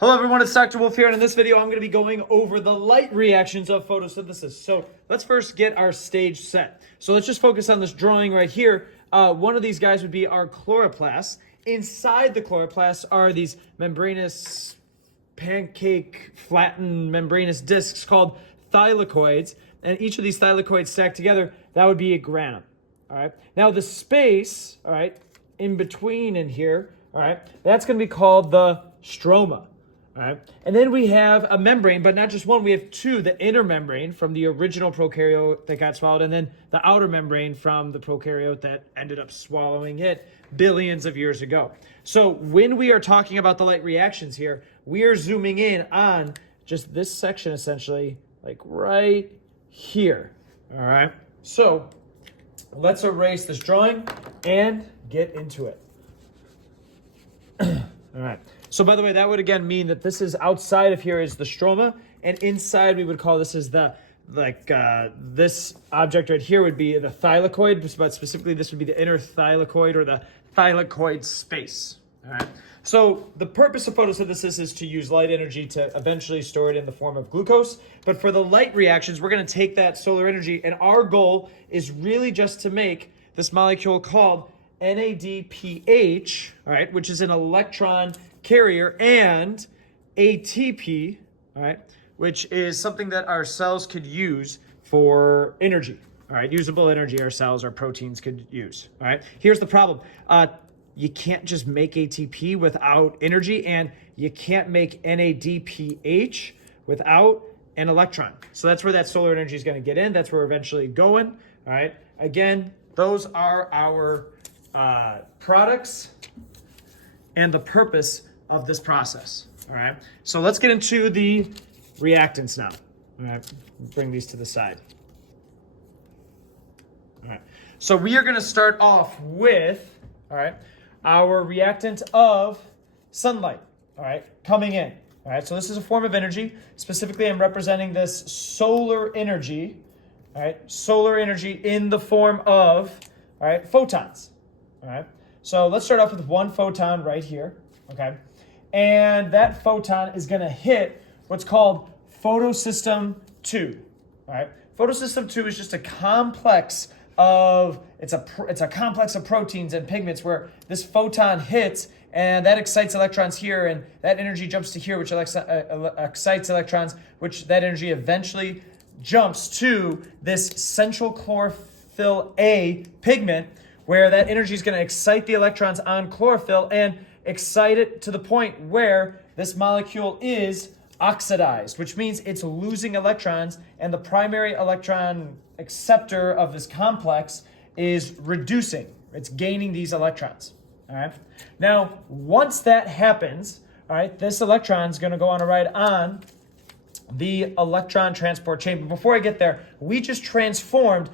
Hello everyone, it's Dr. Wolfe here, and in this video I'm going to be going over the light reactions of photosynthesis. So let's first get our stage set. So let's just focus on this drawing right here. One of these guys would be our chloroplasts. Inside the chloroplasts are these membranous, pancake, flattened membranous discs called thylakoids, and each of these thylakoids stacked together, that would be a granum. All right. Now the space, all right, in between in here, all right, that's going to be called the stroma. All right. And then we have a membrane, but not just one, we have two, the inner membrane from the original prokaryote that got swallowed, and then the outer membrane from the prokaryote that ended up swallowing it billions of years ago. So when we are talking about the light reactions here, we are zooming in on just this section essentially, like right here. All right. So let's erase this drawing and get into it. All right. So by the way, that would again mean that this is outside of here is the stroma, and inside we would call this is the, this object right here would be the thylakoid, but specifically this would be the inner thylakoid or the thylakoid space. All right. So the purpose of photosynthesis is to use light energy to eventually store it in the form of glucose. But for the light reactions, we're going to take that solar energy, and our goal is really just to make this molecule called NADPH, all right, which is an electron carrier, and ATP, all right, which is something that our cells could use for energy, all right, usable energy our cells, our proteins could use, all right. Here's the problem. You can't just make ATP without energy, and you can't make NADPH without an electron. So that's where that solar energy is going to get in. That's where we're eventually going, all right. Again, those are our products and the purpose of this process. All right. So let's get into the reactants now. All right. Bring these to the side. All right. So we are going to start off with, all right, our reactant of sunlight. All right. Coming in. All right. So this is a form of energy. Specifically, I'm representing this solar energy. All right. Solar energy in the form of, all right, photons. All right. So let's start off with one photon right here. Okay. And that photon is going to hit what's called photosystem 2. All right. Photosystem 2 is just a complex of, it's a complex of proteins and pigments where this photon hits, and that excites electrons here, and that energy jumps to here, which excites electrons, which that energy eventually jumps to this central chlorophyll A pigment, where that energy is going to excite the electrons on chlorophyll and excite it to the point where this molecule is oxidized, which means it's losing electrons, and the primary electron acceptor of this complex is reducing. It's gaining these electrons. All right. Now, once that happens, all right, this electron is going to go on a ride on the electron transport chain. But before I get there, we just transformed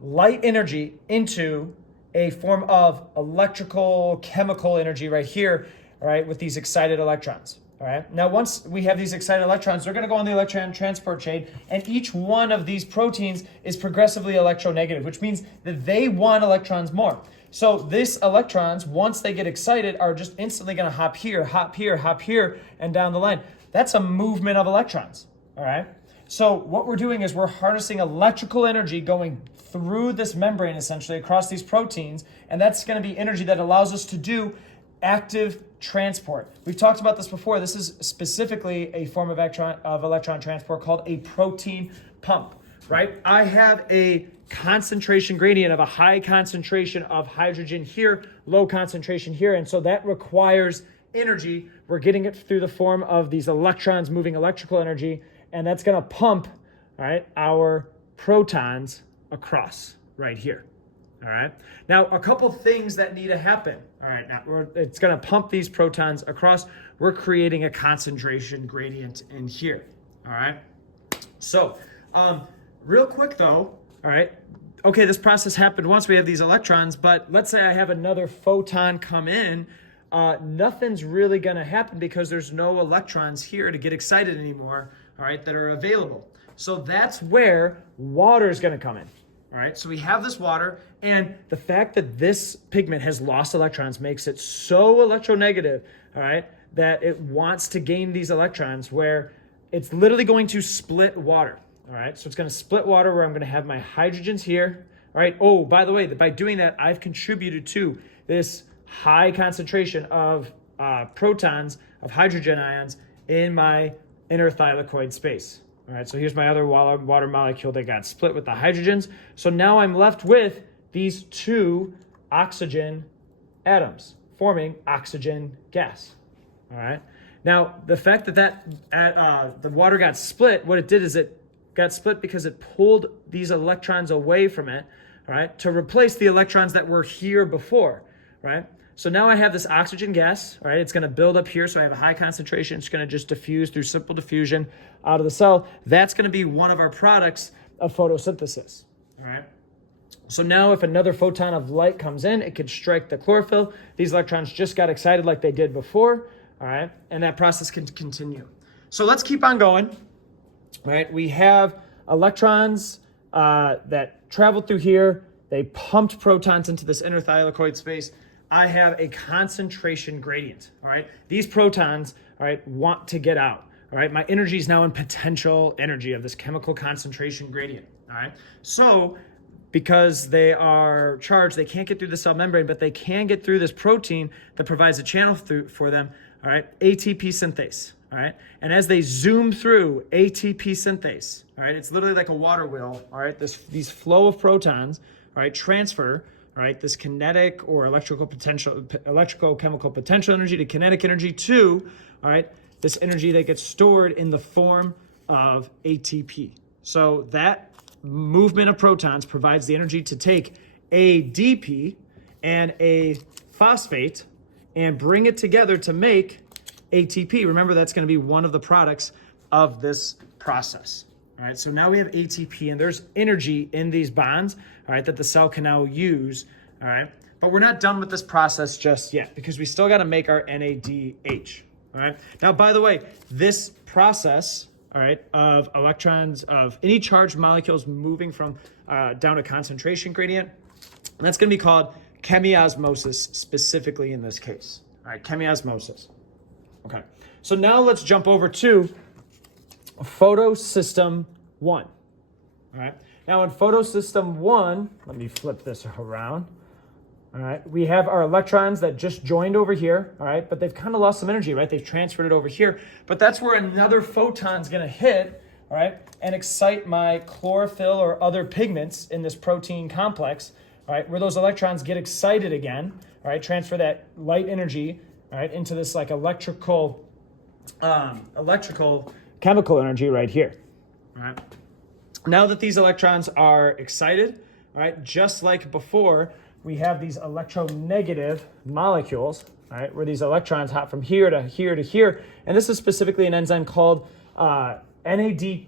light energy into a form of electrical chemical energy right here, all right, with these excited electrons. All right. Now, once we have these excited electrons, they're going to go on the electron transport chain, and each one of these proteins is progressively electronegative, which means that they want electrons more. So these electrons, once they get excited, are just instantly going to hop here, hop here, hop here, and down the line. That's a movement of electrons. All right. So what we're doing is we're harnessing electrical energy going through this membrane, essentially, across these proteins, and that's going to be energy that allows us to do active transport. We've talked about this before. This is specifically a form of electron transport called a protein pump, right? I have a concentration gradient of a high concentration of hydrogen here, low concentration here, and so that requires energy. We're getting it through the form of these electrons moving electrical energy, and that's going to pump, all right, our protons across right here. All right. Now, a couple things that need to happen. All right. Now, it's going to pump these protons across. We're creating a concentration gradient in here. All right. So, real quick though. All right. Okay, this process happened once. We have these electrons, but let's say I have another photon come in. Nothing's really going to happen because there's no electrons here to get excited anymore. All right, that are available. So that's where water is going to come in. All right, so we have this water, and the fact that this pigment has lost electrons makes it so electronegative, all right, that it wants to gain these electrons, where it's literally going to split water. All right, so it's going to split water where I'm going to have my hydrogens here. All right, oh, by the way, by doing that, I've contributed to this high concentration of protons, of hydrogen ions in my inner thylakoid space. All right, so here's my other water molecule that got split with the hydrogens. So now I'm left with these two oxygen atoms forming oxygen gas. All right. Now, the fact that the water got split, what it did is it got split because it pulled these electrons away from it, all right, to replace the electrons that were here before, right? So now I have this oxygen gas, all right? It's going to build up here, so I have a high concentration. It's going to just diffuse through simple diffusion out of the cell. That's going to be one of our products of photosynthesis, all right? So now if another photon of light comes in, it could strike the chlorophyll. These electrons just got excited like they did before, all right? And that process can continue. So let's keep on going, all right? We have electrons that traveled through here. They pumped protons into this inner thylakoid space. I have a concentration gradient, all right? These protons, all right, want to get out, all right? My energy is now in potential energy of this chemical concentration gradient, all right? So because they are charged, they can't get through the cell membrane, but they can get through this protein that provides a channel for them, all right? ATP synthase, all right? And as they zoom through ATP synthase, all right, it's literally like a water wheel, all right? These flow of protons, all right, transfer, all right, this kinetic or electrochemical potential energy to kinetic energy to, all right, this energy that gets stored in the form of ATP. So that movement of protons provides the energy to take ADP and a phosphate and bring it together to make ATP. Remember, that's going to be one of the products of this process. All right, so now we have ATP, and there's energy in these bonds, all right, that the cell can now use, all right? But we're not done with this process just yet, because we still got to make our NADH, all right? Now, by the way, this process, all right, of electrons, of any charged molecules moving from down a concentration gradient, that's going to be called chemiosmosis, specifically in this case, all right, chemiosmosis. Okay, so now let's jump over to photosystem 1. All right. Now in photosystem 1, let me flip this around. All right. We have our electrons that just joined over here. All right. But they've kind of lost some energy, right? They've transferred it over here. But that's where another photon's going to hit, all right, and excite my chlorophyll or other pigments in this protein complex, all right, where those electrons get excited again, all right, transfer that light energy, all right, into this like electrical chemical energy right here, all right? Now that these electrons are excited, all right, just like before, we have these electronegative molecules, all right, where these electrons hop from here to here to here, and this is specifically an enzyme called NADP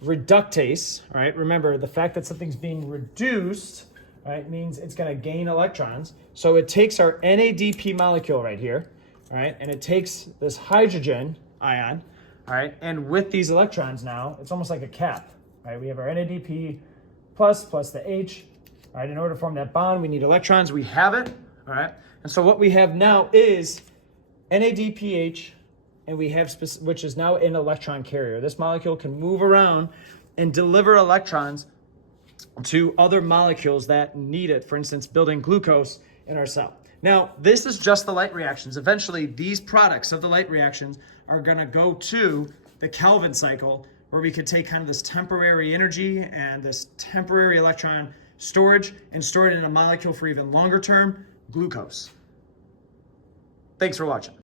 reductase, all right? Remember, the fact that something's being reduced, all right, means it's going to gain electrons. So it takes our NADP molecule right here, all right, and it takes this hydrogen ion, all right, and with these electrons now, it's almost like a cap, right? We have our NADP plus the H, all right? In order to form that bond, we need electrons. We have it, all right? And so what we have now is NADPH, and we have, which is now an electron carrier. This molecule can move around and deliver electrons to other molecules that need it, for instance, building glucose in our cell. Now, this is just the light reactions. Eventually, these products of the light reactions are going to go to the Kelvin cycle, where we could take kind of this temporary energy and this temporary electron storage and store it in a molecule for even longer term glucose. Thanks for watching.